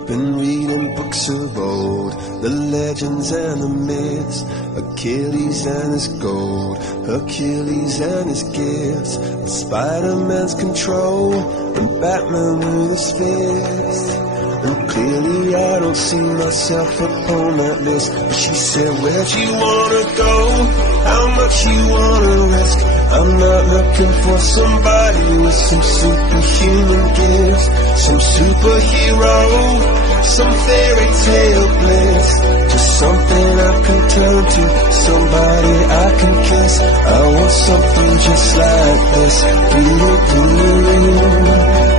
I've been reading books of old, the legends and the myths, Achilles and his gold, Hercules and his gifts, Spider-Man's control, and Batman with his fist. And clearly I don't see myself upon that list. But she said, where'd you wanna go? How much you wanna risk? I'm not looking for somebody with some superhuman gifts, some superhero, some fairy tale bliss. Just something I can turn to, somebody I can kiss. I want something just like this. Ooh, ooh, ooh.